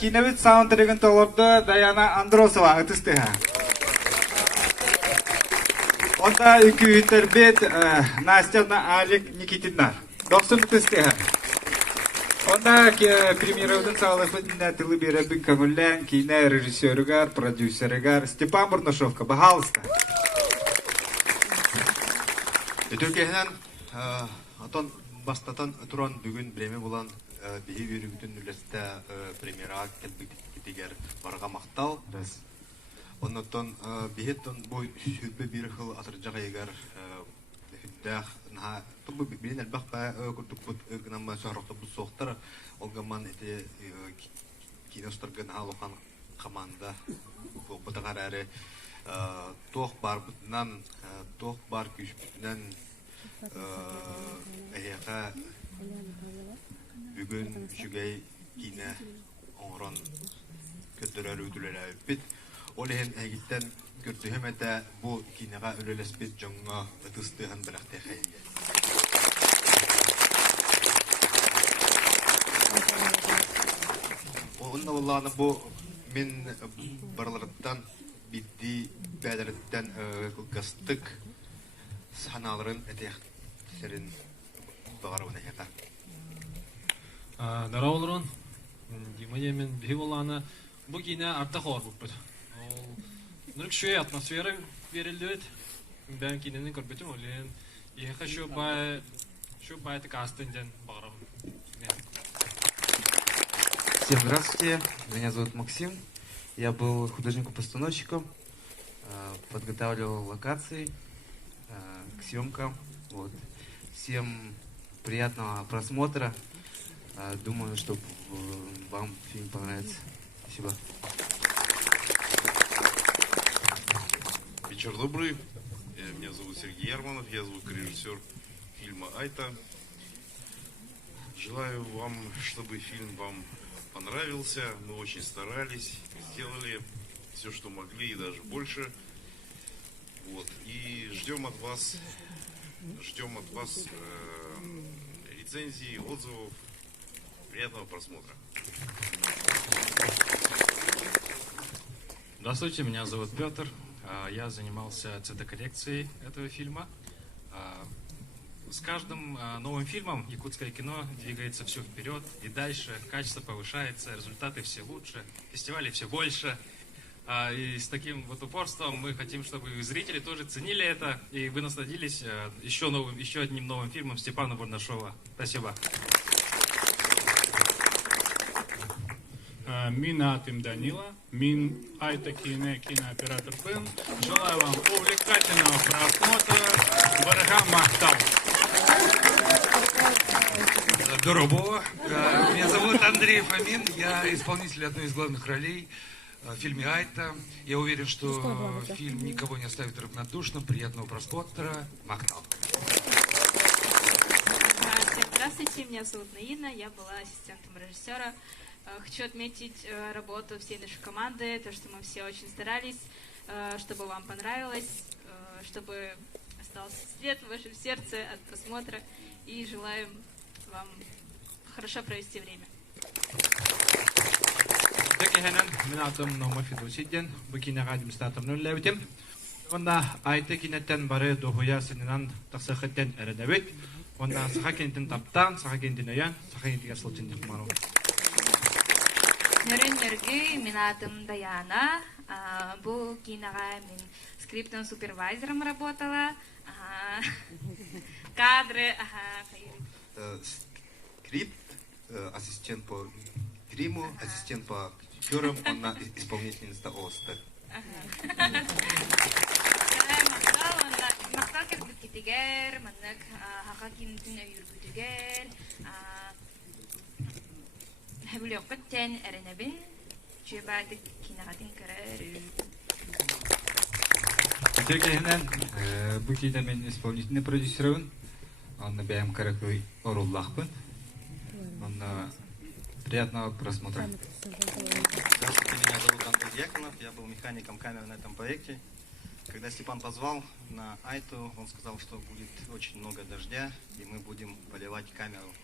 киневит саундтрегін толырды Даяна Андросова ұтыстыға. Онда үкі үтірбет Настяна Алик Никитинна. Доқсын ұтыстыға. Онда премьераудың сағылықпын тылы беребін көңіллән кейіне режиссерігар, продюсерігар Степан Бурнашовка. Бағалысты. Өтіркеһінен атон бастатан тұран бүгін біреме болан бейі өрігітін үлесті премьера кетігер барға мақтал. Оннаттан бейеттен бой сүрбе бір қыл атыржаға егер үддәқ тұбы білін әлбақ бә күрдік бұд ғынамма сұрақта бұд соқтар олғаман әте киностырғын алуқан қаманда бұдағар әрі тоқ бар бұдынан тоқ бар күш бұдынан әйеға бүгін жүгей кине оңыран көттірер өтілер әйіппет. Ол ең әйгіттен көртіхім әті бұл кинеға өлелеспет жоңға ұтыстығын біліқті қайынге. Оғында олағаны бұл мен барларыттан бидді бәдіріттен қылғастық саналарын әтеқтерін бағарауын әйеға. Дара олырын, Димадия мен бейі олағаны бұл кейіне артта қалар бұппыд. Нұрық шөй атмосфера берілді өт. Бән кейінені көрбетім олейін. Еқа шөй байты кастын ден бағарауын. Всем здравствуйте, меня зовут Максим. Я был художником-постановщиком, подготавливал локации к съемкам. Вот. Всем приятного просмотра. Думаю, что вам фильм понравится. Спасибо. Вечер добрый. Меня зовут Сергей Ярманов. Я звукорежиссер фильма «Айта». Желаю вам, чтобы фильм вам понравился. Мы очень старались, сделали все, что могли, и даже больше. Вот. И ждем от вас рецензий, отзывов. Приятного просмотра. Здравствуйте, меня зовут Петр. Я занимался цветокоррекцией этого фильма. С каждым новым фильмом якутское кино двигается все вперед и дальше, качество повышается, результаты все лучше, фестивалей все больше. И с таким вот упорством мы хотим, чтобы зрители тоже ценили это, и вы насладились еще одним новым фильмом Степана Бурнашова. Спасибо. Мин Атым Данила, Мин Айта кинооператор Пен. Желаю вам увлекательного просмотра. Барага Махтал. Здорово. Меня зовут Андрей Фомин. Я исполнитель одной из главных ролей в фильме «Айта». Я уверен, что фильм никого не оставит равнодушным. Приятного просмотра. Махтал. Здравствуйте, меня зовут Наина. Я была ассистентом режиссера. Хочу отметить работу всей нашей команды, то, что мы все очень старались, чтобы вам понравилось, чтобы остался свет в вашем сердце от просмотра, и желаем вам хорошо провести время. Tekehenen minatım Noma Fidosiden bu kinagadim statımın levtim. Onda ayta kinetten barı doğuya sininan taksaketen eredevet. Onda saha kentin taptan, saha kentin ayan, saha kentin asılçın yıkmaru. Нөрөн мен атым Даяна. Бұл киноға мен скриптом супервайзером работала. Кадры. Скрипт, ассистент по гриму, ассистент по актерам, она исполнительница ОСТ. Мақтал кербіт кетегер, маннық хақа кинтін өйіргітігер. Həbül yoxqı tən ərənəbin, cəbədik kinağadın qərər. Tekehenen bu kide men исполнительный продюсерым. Он набираем каракой Оруллахпын. Приятного просмотра. Здравствуйте, меня зовут Антон Дьяконов. Я был механиком камеры на этом проекте. Когда Степан позвал на Айту, он сказал, что будет очень много дождя, и мы будем поливать камеру.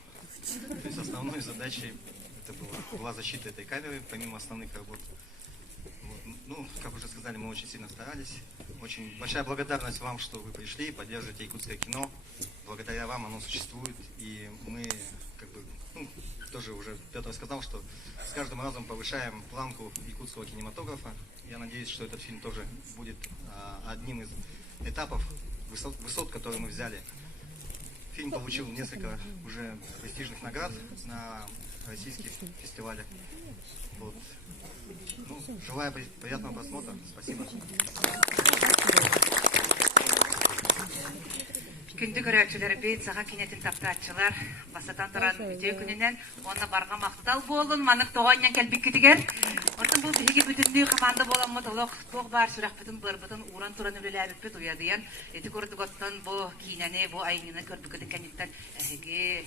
То есть основной задачей это была защита этой камеры, помимо основных работ. Вот. Ну, как уже сказали, мы очень сильно старались. Очень большая благодарность вам, что вы пришли, поддерживаете якутское кино. Благодаря вам оно существует, и мы, как бы, ну, тоже уже Петр сказал, что с каждым разом повышаем планку якутского кинематографа. Я надеюсь, что этот фильм тоже будет одним из этапов высот, которые мы взяли. Фильм получил несколько уже престижных наград на российских фестивалях. Вот. Ну, желаю приятного просмотра. Спасибо. Күнді көрәкшілер бейт саға кенетін таптатшылар басатан тұран үте күнінен онына барға мақтал болын маның тоғаннан кәлбік кетігер. Ортын бұл бігі бүтінді қаманды болан мұтылық тоқ бар сүрақ бүтін бір бүтін уран тұран өлелер өтпет ұядыян. Еті көрді көттен бұл кейнәне бұл айынына көрбікіді кәнеттен әйге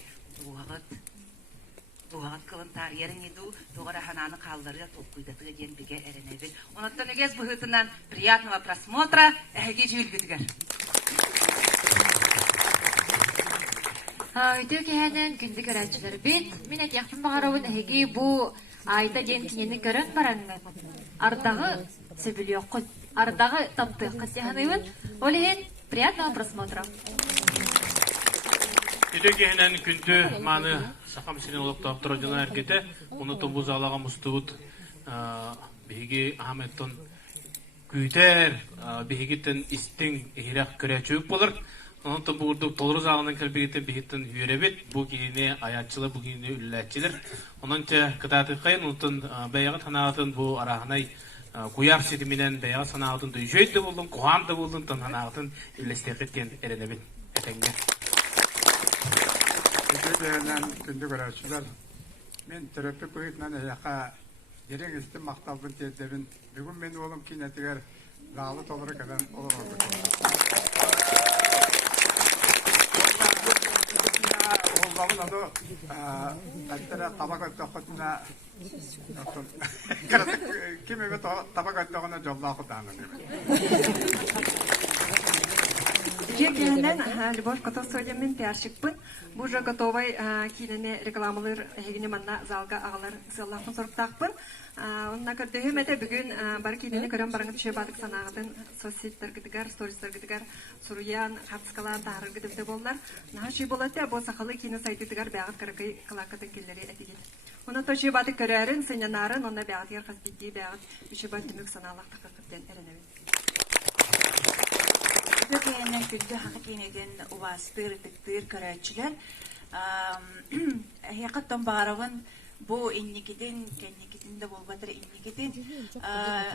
Туғағат қылын тарьерін еду, туғара хананы қалдыры тоқ құйдатыға ден біге әрінәбіл. Онаттан өгез бұғытынан приятного просмотра әйге жүйілгідігер. Өтеу кәйәнен күнді көрәтшілер бет. Мен әтияқтың бағарауын әйге бұл айта ден кенені көрін бараңын. Ардағы сөбілі оқыт, ардағы тапты қаттияғанайын. Олеген приятного просмотра. Өтеу кәйәнен күнді маны сақам сенен олықта тұрадына әркеті. Оны тұмбыз алаға мұстығыт бейге Ахметтон күйтер, бейгеттен істің ехирақ көрәтшөк болыр. Onun da burada tolruz ağının kalbiyeti bihitten yürebet bu kine ayatçılar bu kine ülletçiler. Onun için kıtatı kayın onun bayağı tanatın bu arahanay kuyar sediminen bayağı sanatın düşeydi buldum, kuham da buldum tanatın ülleştiğinden erenebet etenge. Türkiye'den gündük araçlar. Ben terapi kuyutlarına yaka yerin istim maktabın tezlerin. Bugün benim oğlum kinetiger dağlı tolru kadar olur oldu. Oğlanın adı tattara tabak öttüğüne kim eve tabak öttüğüne jolda kutanın. Жергенен Любовь Котовсойден пиарщикпын. Бу же готовый кинене рекламалар хегине манна залга агалар сыллахын сорптакпын. Онна көрдөһөмөтө бүгүн бар кинене көрөн барыңы түшө бадык санагытын соцсеттер гидигер, стористер гидигер, суруян, хапскалар тары гидибде боллар. Нахши болотта бу сакалы кине сайтыдыгар багыт каракай калакатын келлери этиген. Оны төшө бадык көрөрүн, сынянарын, онна багытыр хасбитти багыт түшө бадык түмүк саналак такыттен эренебин. Türkiye'nin kültü hakikineden uvastır, tıktır, körәтчілер. Hiyakattan bağırıvın bu innikidin, kennikidin de bolbatır innikidin.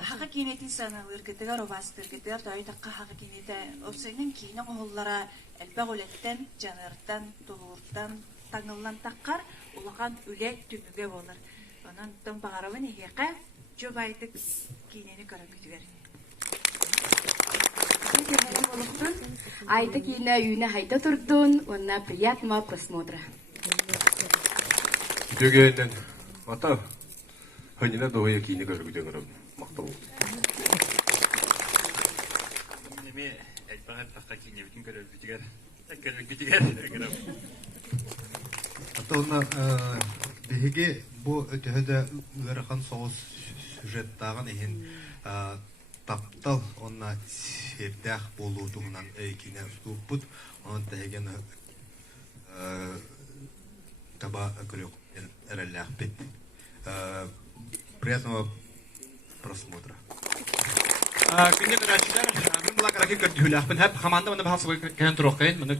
Hakikinetin sanılır gıdıgar, uvastır gıdıgar, dayıdakka hakikinede opsayının kiyinin oğullara elbaq öletten, canırdan, dolurdan, tanılan takkar, ulağan ülek tümüge olur. Ondan bağırıvın hiyaka, jobaydık kiyinini körәкүтүгер. Айта кина үйне хайта турдун, онна приятного просмотра. Дөгеннен ата ханина доя кини көргүдөгөр мактал. Неме айтпаган такка кине бүтүн көргүтүгөр. Атална беге бу өтөдө ырахан соус сюжеттаган эхин таптал онна сердах болуутугунан кине ступпут он теген таба көрөк эреллахпет. Приятного просмотра. Күнде көрәтчілер, мен бұла қараки көрдігіләқпін, әп қаманда мұны бағасы кән тұраққайын, мұны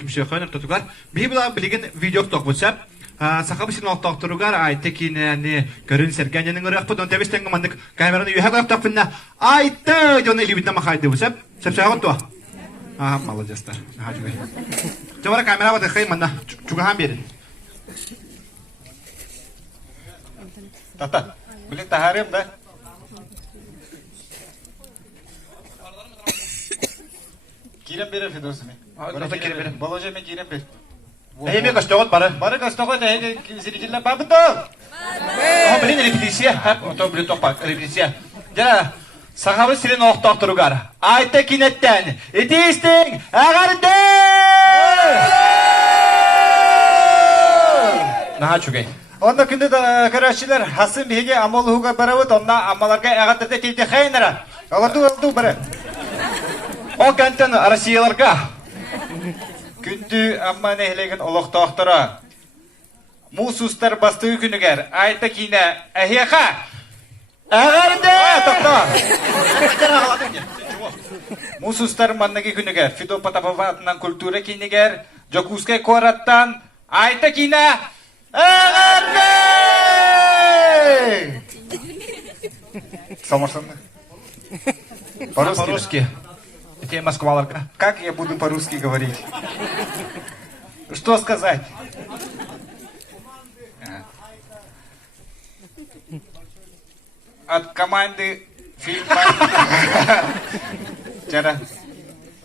түмшеқайын тұтығар. Бей бұла білеген видео тоқ бұлсап, сақабы сен олықтақ тұрығар, айты кейінәне көрін сәргәненің ұрақпын, он тәбестен қымандық камераны үйәк ұрақтақ бұнна, айты, жоны елебітіне мақайды бұлсап, сәпсәғын туа. Молодестар. Жавара камера баты қай мұнда, чуғахан берін. Тата, білек тағарым да? Кирем берем Федосами. Просто кирем берем. Положи мне кирем бер. Эйме костогот бары. Бары костогот зрительно бабыто. О, блин, репетиция. Ото блин топак, репетиция. Жана сахабы сирен оқтақ тұругар. Айта кинеттен. Етестің ағарды! Наға чугай. Онда күнді көрәшілер хасын беге амолуға барабыт, онда амаларға ағаттырды кейте қайынара. Олды бірі. Ол кәнттен Россияларға. Күнді амма нәхілеген олықтақтыра. Мусустар бастығы күнігер. Айта кейіне әхеқа. Ағарынды! Мусустар маннаги күнігер. Фидо Потапова атынан культура кейінігер. Жокускай кораттан. Айта кейіне ағарынды! Самарсанды? По-русски. Те москваларка. Как я буду по-русски говорить? Что сказать? От команды фильма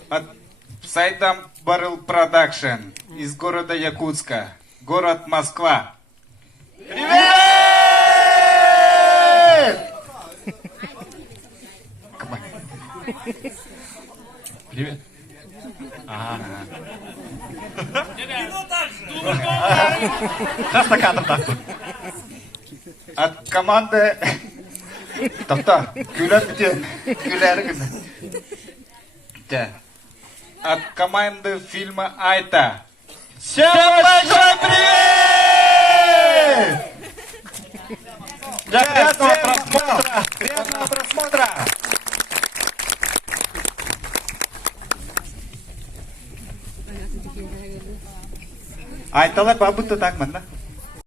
от сайта Barrel Production из города Якутска, город Москва. Привет! Привет. От команды... Күлер бітен. Күлер күні. От команды фильма Айта. Всем большой привет! Приятного просмотра! Приятного просмотра! Айталар бабытты так мында.